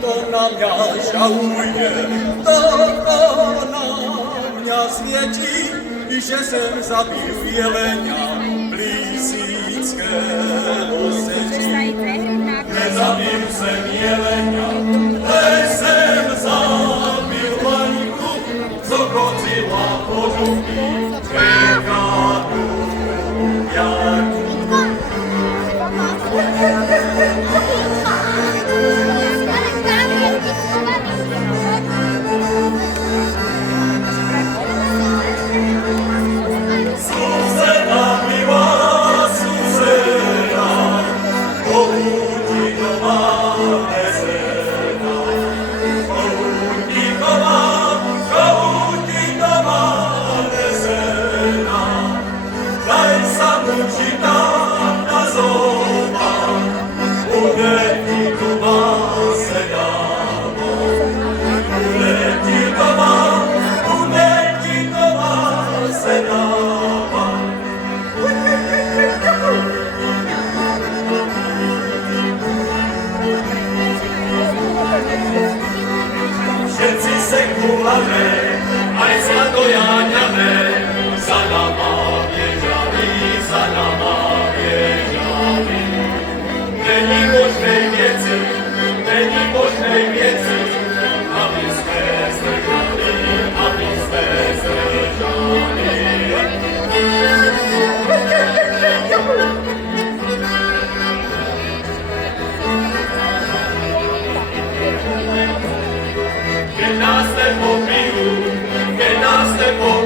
Kto na mnie żałuje, to na mnie świeci i się sem zabił jelenia Lisickiego seci. Nie zabił sem jelenia, lecz sem zabił mańku, co chodziła po żółki, czekatu jak. Aj za dojaniane, za nama wiedzieli, za nama wiedzieli. Není možnej věci, není možnej věci, aby jsme zdržali, aby jsme zdržali. Keď nás nepobiju, keď nás nepobiju,